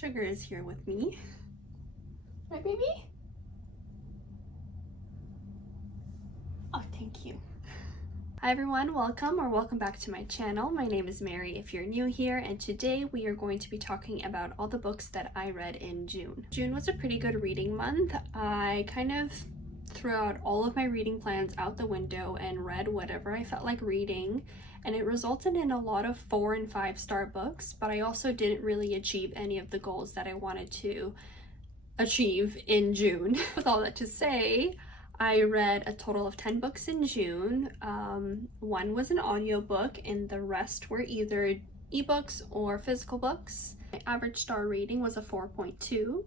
Sugar is here with me. Right, baby? Oh, thank you. Hi everyone, welcome back to my channel. My name is Mary if you're new here, and today we are going to be talking about all the books that I read in June. June was a pretty good reading month. I kind of threw out all of my reading plans out the window and read whatever I felt like reading, and it resulted in a lot of 4- and 5-star books, but I also didn't really achieve any of the goals that I wanted to achieve in June. With all that to say, I read a total of 10 books in June. One was an audiobook and the rest were either ebooks or physical books. My average star rating was a 4.2,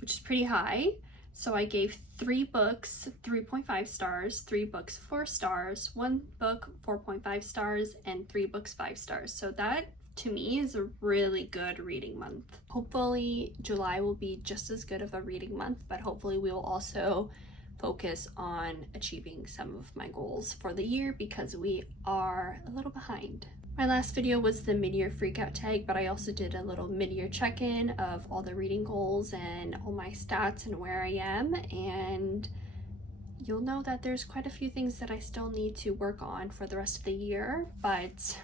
which is pretty high. So I gave 3 books 3.5 stars, 3 books 4 stars, 1 book 4.5 stars, and 3 books 5 stars. So that to me is a really good reading month. Hopefully July will be just as good of a reading month, but hopefully we will also focus on achieving some of my goals for the year because we are a little behind. My last video was the mid-year freakout tag, but I also did a little mid-year check-in of all the reading goals and all my stats and where I am, and you'll know that there's quite a few things that I still need to work on for the rest of the year, but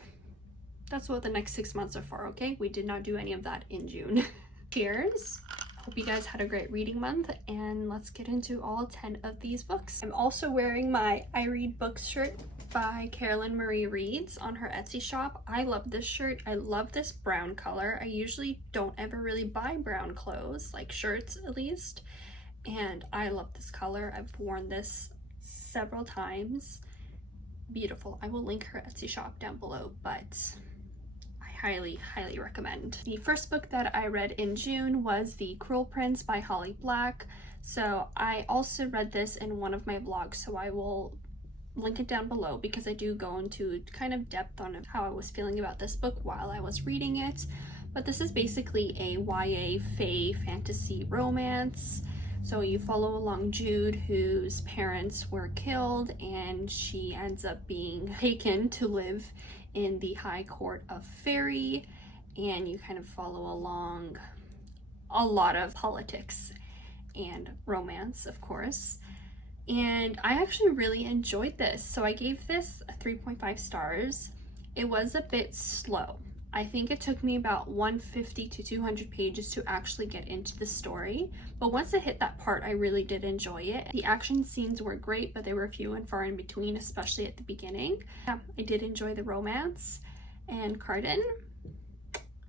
that's what the next 6 months are for, okay? We did not do any of that in June. Cheers! Hope you guys had a great reading month, and let's get into all 10 of these books. I'm also wearing my I Read Books shirt by Carolyn Marie Reads on her Etsy shop. I love this shirt. I love this brown color. I usually don't ever really buy brown clothes, like shirts at least, and I love this color. I've worn this several times. Beautiful. I will link her Etsy shop down below, but highly recommend. The first book that I read in June was The Cruel Prince by Holly Black. So I also read this in one of my vlogs, so I will link it down below because I do go into kind of depth on how I was feeling about this book while I was reading it. But this is basically a YA fae fantasy romance. So you follow along Jude, whose parents were killed, and she ends up being taken to live in the High Court of Fairy, and you kind of follow along a lot of politics and romance, of course. And I actually really enjoyed this, so I gave this a 3.5 stars. It was a bit slow. I think it took me about 150 to 200 pages to actually get into the story, but once I hit that part, I really did enjoy it. The action scenes were great, but they were few and far in between, especially at the beginning. Yeah, I did enjoy the romance. And Cardin,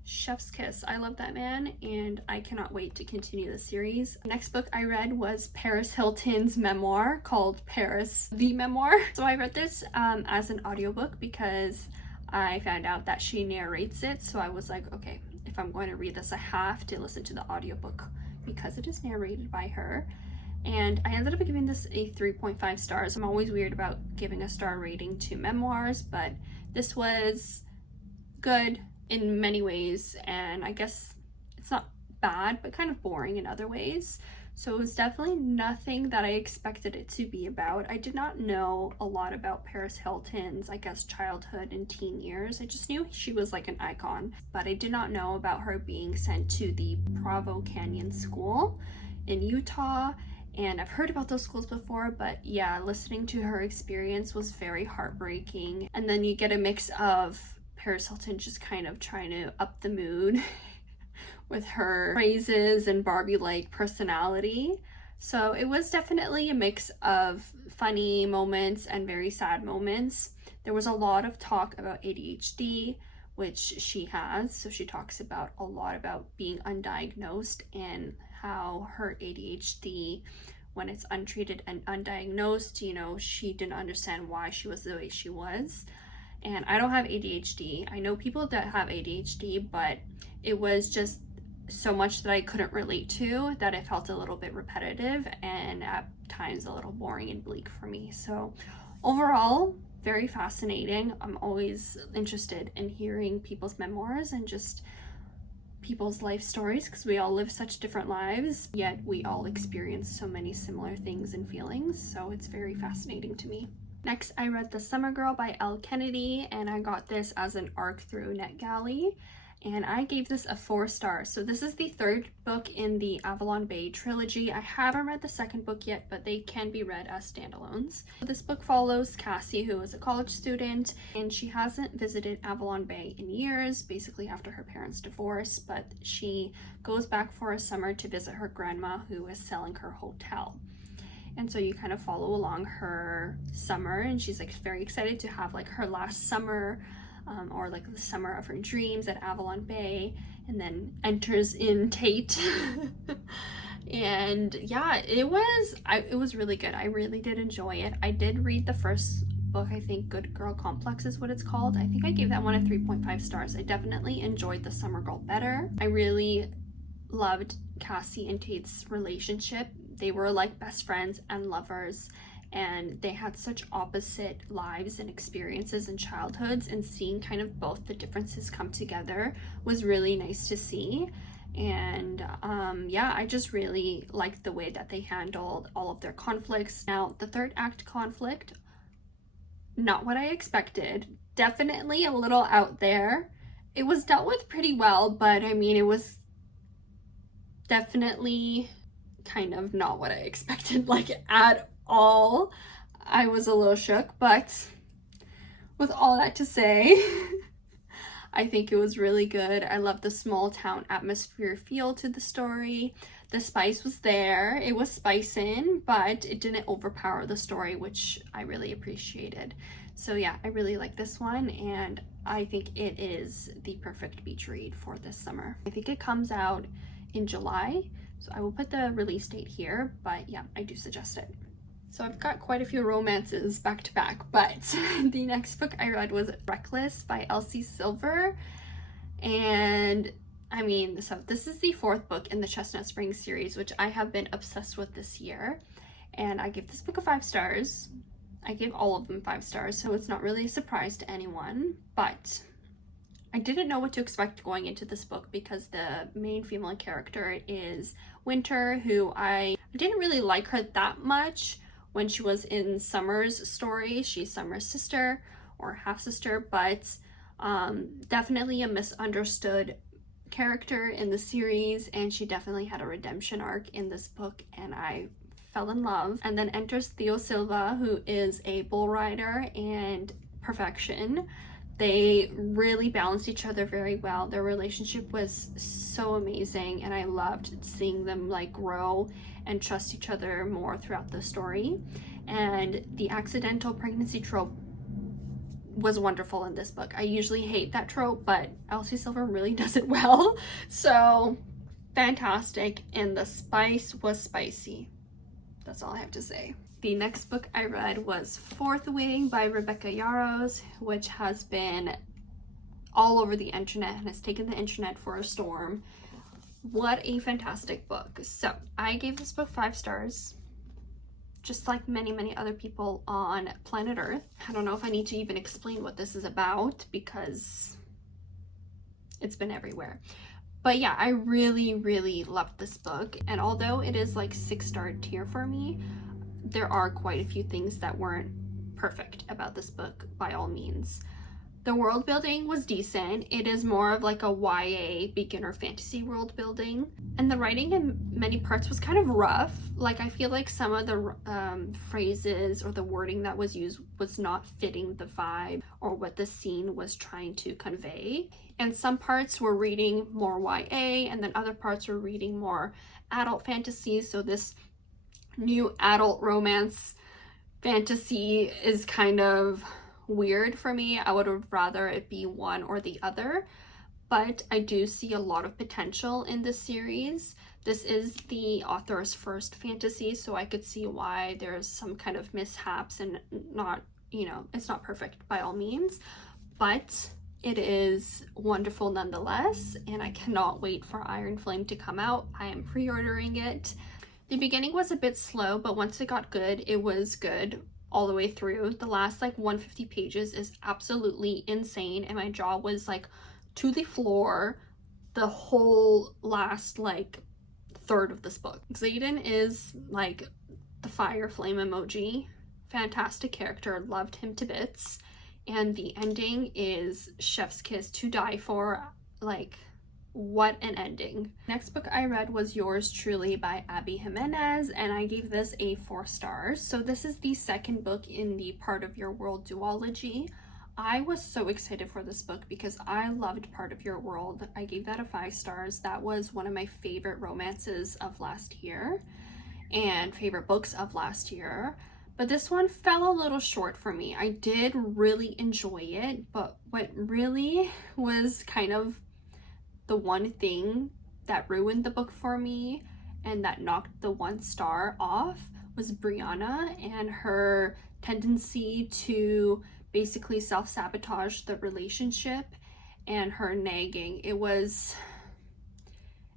chef's kiss. I love that man, and I cannot wait to continue the series. The next book I read was Paris Hilton's memoir called Paris the Memoir. So I read this as an audiobook because I found out that she narrates it, so I was like, okay, if I'm going to read this, I have to listen to the audiobook because it is narrated by her. And I ended up giving this a 3.5 stars. I'm always weird about giving a star rating to memoirs, but this was good in many ways, and I guess it's not bad, but kind of boring in other ways. So it was definitely nothing that I expected it to be about. I did not know a lot about Paris Hilton's, I guess, childhood and teen years. I just knew she was like an icon, but I did not know about her being sent to the Provo Canyon School in Utah. And I've heard about those schools before, but yeah, listening to her experience was very heartbreaking. And then you get a mix of Paris Hilton just kind of trying to up the mood with her phrases and Barbie-like personality. So it was definitely a mix of funny moments and very sad moments. There was a lot of talk about ADHD, which she has. So she talks about a lot about being undiagnosed and how her ADHD, when it's untreated and undiagnosed, you know, she didn't understand why she was the way she was. And I don't have ADHD. I know people that have ADHD, but it was just so much that I couldn't relate to that it felt a little bit repetitive and at times a little boring and bleak for me. So overall, very fascinating. I'm always interested in hearing people's memoirs and just people's life stories because we all live such different lives, yet we all experience so many similar things and feelings. So it's very fascinating to me. Next, I read The Summer Girl by Elle Kennedy, and I got this as an arc through NetGalley. and I gave this a 4 stars. So this is the third book in the Avalon Bay trilogy. I haven't read the second book yet, but they can be read as standalones. This book follows Cassie, who is a college student, and she hasn't visited Avalon Bay in years, basically after her parents' divorce, but she goes back for a summer to visit her grandma, who is selling her hotel. And so you kind of follow along her summer, and she's like very excited to have like her last summer, or like the summer of her dreams at Avalon Bay, and then enters in Tate. And yeah, it was really good. I really did enjoy it. I did read the first book, I think Good Girl Complex is what it's called. I think I gave that one a 3.5 stars. I definitely enjoyed the Summer Girl better. I really loved Cassie and Tate's relationship. They were like best friends and lovers, and they had such opposite lives and experiences and childhoods, and seeing kind of both the differences come together was really nice to see. And yeah, I just really liked the way that they handled all of their conflicts. Now, the third act conflict, not what I expected. Definitely a little out there. It was dealt with pretty well, but I mean, it was definitely kind of not what I expected, like at all. I was a little shook, but with all that to say, I think it was really good. I love the small town atmosphere feel to the story. The spice was there. It was spicing, but it didn't overpower the story, which I really appreciated. So yeah, I really like this one, and I think it is the perfect beach read for this summer. I think it comes out in July, so I will put the release date here, but yeah, I do suggest it. So I've got quite a few romances back to back, but the next book I read was Reckless by Elsie Silver. And I mean, so this is the fourth book in the Chestnut Springs series, which I have been obsessed with this year. And I gave this book a 5 stars. I gave all of them 5 stars, so it's not really a surprise to anyone, but I didn't know what to expect going into this book because the main female character is Winter, who I didn't really like her that much when she was in Summer's story. She's Summer's sister or half-sister, but definitely a misunderstood character in the series, and she definitely had a redemption arc in this book, and I fell in love. And then enters Theo Silva, who is a bull rider and perfection. They really balanced each other very well. Their relationship was so amazing, and I loved seeing them like grow and trust each other more throughout the story. And the accidental pregnancy trope was wonderful in this book. I usually hate that trope, but Elsie Silver really does it well. So fantastic, and the spice was spicy. That's all I have to say. The next book I read was Fourth Wing by Rebecca Yarros, which has been all over the internet and has taken the internet for a storm. What a fantastic book. So I gave this book 5 stars, just like many other people on planet Earth. I don't know if I need to even explain what this is about because it's been everywhere. But yeah, I really loved this book, and although it is like 6-star tier for me, there are quite a few things that weren't perfect about this book by all means. The world building was decent. It is more of like a YA beginner fantasy world building, and the writing in many parts was kind of rough. Like, I feel like some of the phrases or the wording that was used was not fitting the vibe or what the scene was trying to convey. And some parts were reading more YA, and then other parts were reading more adult fantasy. So this new adult romance fantasy is kind of weird for me. I would have rather it be one or the other, but I do see a lot of potential in this series. This is the author's first fantasy, so I could see why there's some kind of mishaps and not, you know, it's not perfect by all means, but it is wonderful nonetheless, and I cannot wait for Iron Flame to come out. I am pre-ordering it. The beginning was a bit slow, but once it got good, it was good all the way through. The last like 150 pages is absolutely insane, and my jaw was like to the floor the whole last like third of this book. Xaden is like the fire flame emoji. Fantastic character, loved him to bits, and the ending is chef's kiss to die for. like, what an ending. Next book I read was Yours Truly by Abby Jimenez, and I gave this a 4 stars. So this is the second book in the Part of Your World duology. I was so excited for this book because I loved Part of Your World. I gave that a 5 stars. That was one of my favorite romances of last year and favorite books of last year. But this one fell a little short for me. I did really enjoy it, but what really was kind of the one thing that ruined the book for me and that knocked the 1 star off was Brianna and her tendency to basically self-sabotage the relationship and her nagging. It was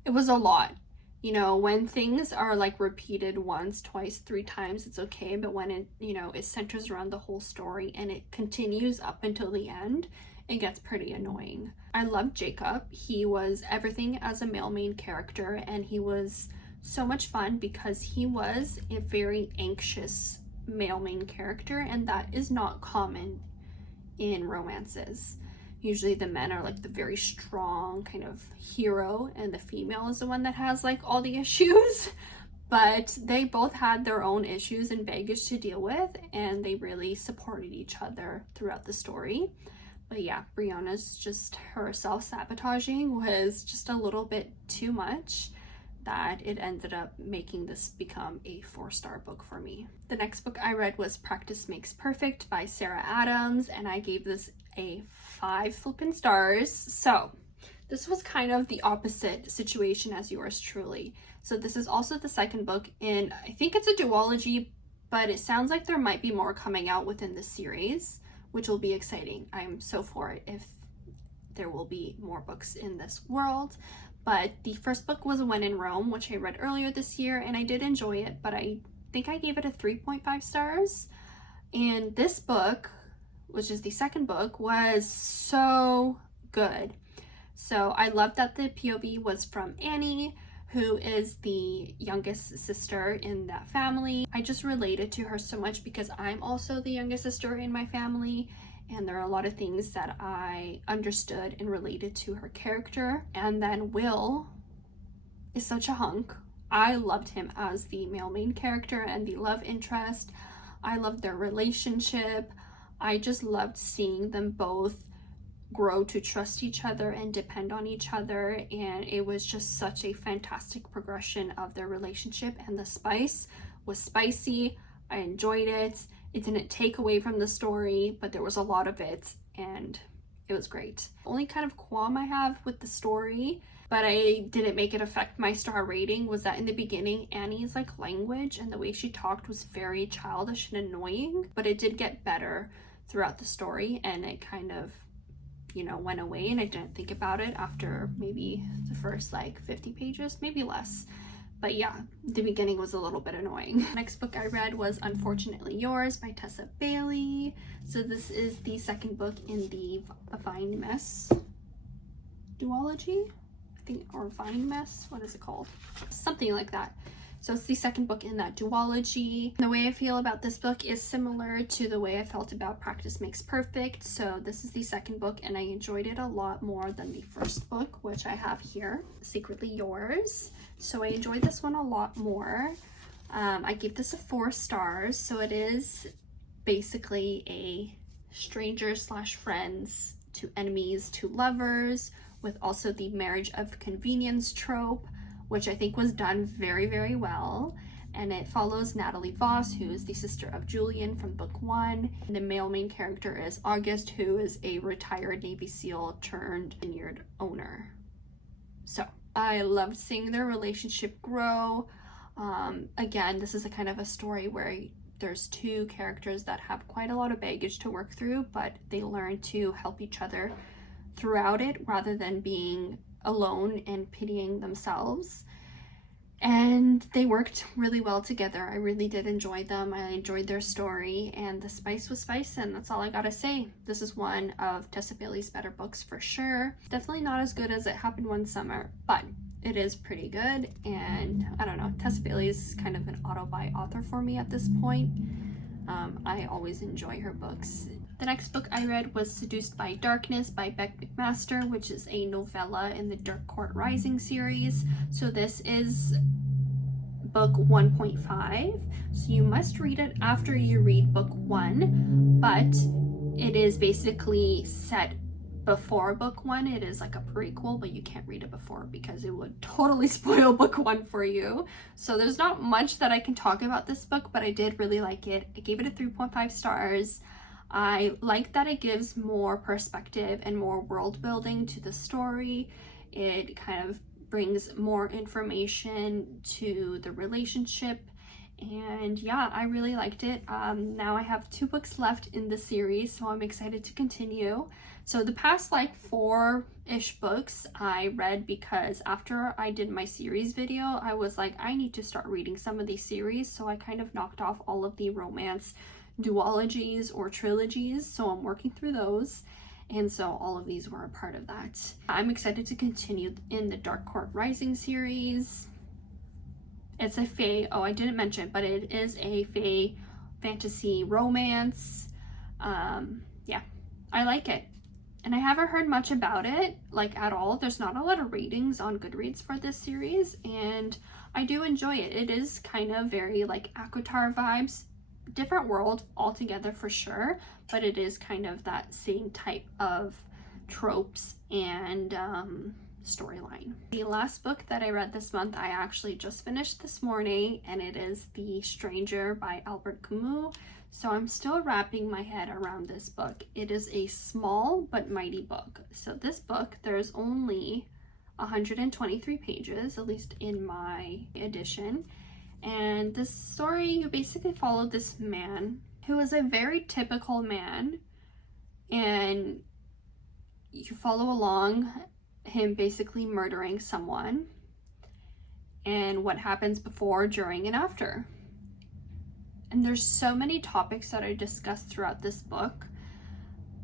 a lot. You know, when things are like repeated once, twice, 3 times, it's okay. But when it, you know, it centers around the whole story and it continues up until the end, it gets pretty annoying. I loved Jacob. He was everything as a male main character, and he was so much fun because he was a very anxious male main character, and that is not common in romances. Usually the men are like the very strong kind of hero, and the female is the one that has like all the issues. But they both had their own issues and baggage to deal with, and they really supported each other throughout the story. But yeah, Brianna's just, her self-sabotaging was just a little bit too much that it ended up making this become a 4-star book for me. The next book I read was Practice Makes Perfect by Sarah Adams, and I gave this a 5 flippin' stars. So this was kind of the opposite situation as Yours Truly. So this is also the second book in, I think it's a duology, but it sounds like there might be more coming out within the series, which will be exciting. I'm so for it if there will be more books in this world. But the first book was When in Rome, which I read earlier this year, and I did enjoy it, but I think I gave it a 3.5 stars. And this book, which is the second book, was so good. So I loved that the POV was from Annie, who is the youngest sister in that family. I just related to her so much because I'm also the youngest sister in my family, and there are a lot of things that I understood and related to her character. And then Will is such a hunk. I loved him as the male main character and the love interest. I loved their relationship. I just loved seeing them both grow to trust each other and depend on each other, and it was just such a fantastic progression of their relationship, and the spice was spicy. I enjoyed it. It didn't take away from the story, but there was a lot of it, and it was great. Only kind of qualm I have with the story, but I didn't make it affect my star rating, was that in the beginning Annie's like language and the way she talked was very childish and annoying, but it did get better throughout the story, and it kind of, you know, went away, and I didn't think about it after maybe the first like 50 pages, maybe less. But yeah, the beginning was a little bit annoying. Next book I read was Unfortunately Yours by Tessa Bailey. So this is the second book in the Vine Mess duology, I think, or Vine Mess, what is it called? Something like that. So it's the second book in that duology. The way I feel about this book is similar to the way I felt about Practice Makes Perfect. So this is the second book, and I enjoyed it a lot more than the first book, which I have here, Secretly Yours. So I enjoyed this one a lot more. I gave this a 4 stars. So it is basically a strangers/friends to enemies to lovers, with also the marriage of convenience trope, which I think was done very, very well. And it follows Natalie Voss, who is the sister of Julian from book 1. And the male main character is August, who is a retired Navy SEAL turned vineyard owner. So I loved seeing their relationship grow. Again, this is a kind of a story where there's 2 characters that have quite a lot of baggage to work through, but they learn to help each other throughout it rather than being alone and pitying themselves. And they worked really well together. I really did enjoy them. I enjoyed their story, and the spice was spice, and that's all I gotta say. This is one of Tessa Bailey's better books for sure. Definitely not as good as It Happened One Summer, but it is pretty good. And I don't know, Tessa Bailey's kind of an auto-buy author for me at this point. I always enjoy her books. The next book I read was Seduced by Darkness by Beck McMaster, which is a novella in the Dark Court Rising series. So this is book 1.5, so you must read it after you read book 1, but it is basically set before book 1. It is like a prequel, but you can't read it before because it would totally spoil book 1 for you. So there's not much that I can talk about this book, but I did really like it. I gave it a 3.5 stars. I like that it gives more perspective and more world building to the story. It kind of brings more information to the relationship, and yeah, I really liked it. Now I have 2 books left in the series, so I'm excited to continue. So the past like 4-ish books I read because after I did my series video, I was like, I need to start reading some of these series, so I kind of knocked off all of the romance duologies or trilogies, so I'm working through those. And so all of these were a part of that. I'm excited to continue in the Dark Court Rising series. It's a fae, oh I didn't mention, but it is a fae fantasy romance. Yeah, I like it. And I haven't heard much about it, like at all. There's not a lot of ratings on Goodreads for this series, and I do enjoy it. It is kind of very like ACOTAR vibes. Different world altogether for sure, but it is kind of that same type of tropes and storyline. The last book that I read this month, I actually just finished this morning, and it is The Stranger by Albert Camus. So I'm still wrapping my head around this book. It is a small but mighty book. So this book, there's only 123 pages, at least in my edition. And this story, you basically follow this man who is a very typical man, and you follow along him basically murdering someone and what happens before, during, and after. And there's so many topics that are discussed throughout this book.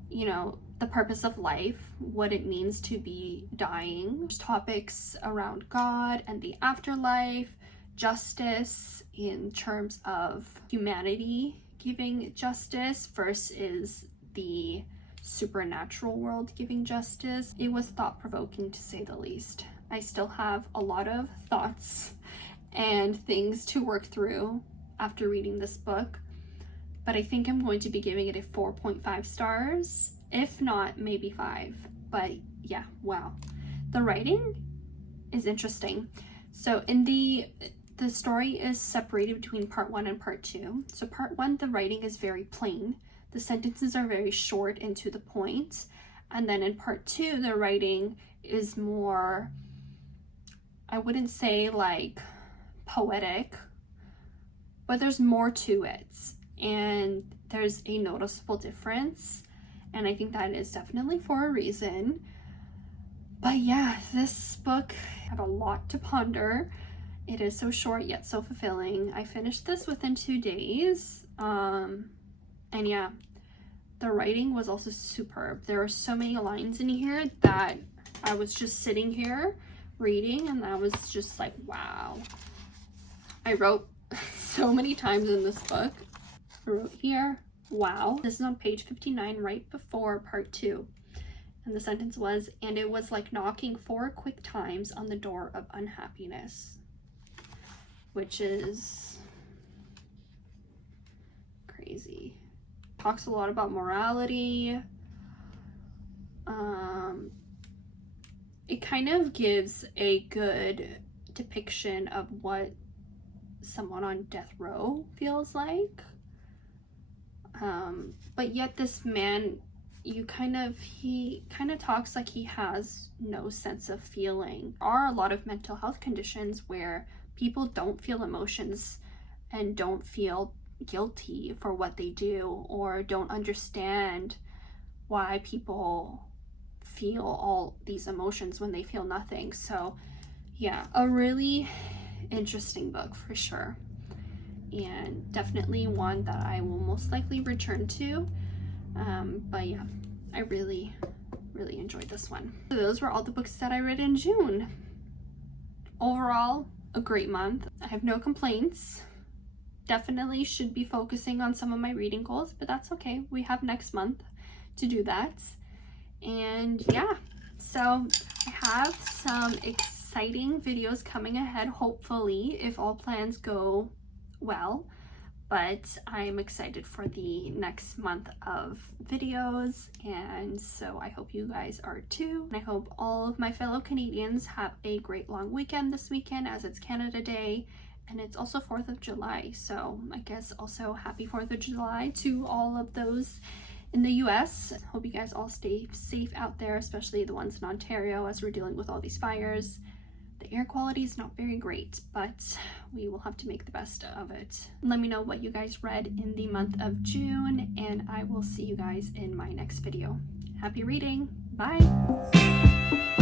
You know, the purpose of life, what it means to be dying. There's topics around God and the afterlife, justice in terms of humanity giving justice versus the supernatural world giving justice. It was thought-provoking to say the least. I still have a lot of thoughts and things to work through after reading this book, but I think I'm going to be giving it a 4.5 stars, if not maybe 5. But yeah, wow. The writing is interesting. So in the story is separated between part 1 and part 2. So part 1, the writing is very plain. The sentences are very short and to the point. And then in part 2, the writing is more, I wouldn't say like poetic, but there's more to it. And there's a noticeable difference. And I think that is definitely for a reason. But yeah, this book had a lot to ponder. It is so short yet so fulfilling. I finished this within 2 days. And yeah, the writing was also superb. There are so many lines in here that I was just sitting here reading, and I was just like, wow. I wrote so many times in this book. I wrote here, wow. This is on page 59, right before part 2. And the sentence was, and it was like knocking 4 quick times on the door of unhappiness. Which is crazy. Talks a lot about morality. It kind of gives a good depiction of what someone on death row feels like. But yet this man, he kind of talks like he has no sense of feeling. There are a lot of mental health conditions where people don't feel emotions and don't feel guilty for what they do, or don't understand why people feel all these emotions when they feel nothing. So yeah, a really interesting book for sure, and definitely one that I will most likely return to. But yeah, I really enjoyed this one. So those were all the books that I read in June. Overall, a great month. I have no complaints. definitely should be focusing on some of my reading goals, but that's okay. We have next month to do that. And yeah, so I have some exciting videos coming ahead, hopefully, if all plans go well. But I'm excited for the next month of videos, and so I hope you guys are too. And I hope all of my fellow Canadians have a great long weekend this weekend, as it's Canada Day and it's also 4th of July. So I guess also happy 4th of July to all of those in the US. Hope you guys all stay safe out there, especially the ones in Ontario, as we're dealing with all these fires. The air quality is not very great, but we will have to make the best of it. Let me know what you guys read in the month of June, and I will see you guys in my next video. Happy reading. Bye.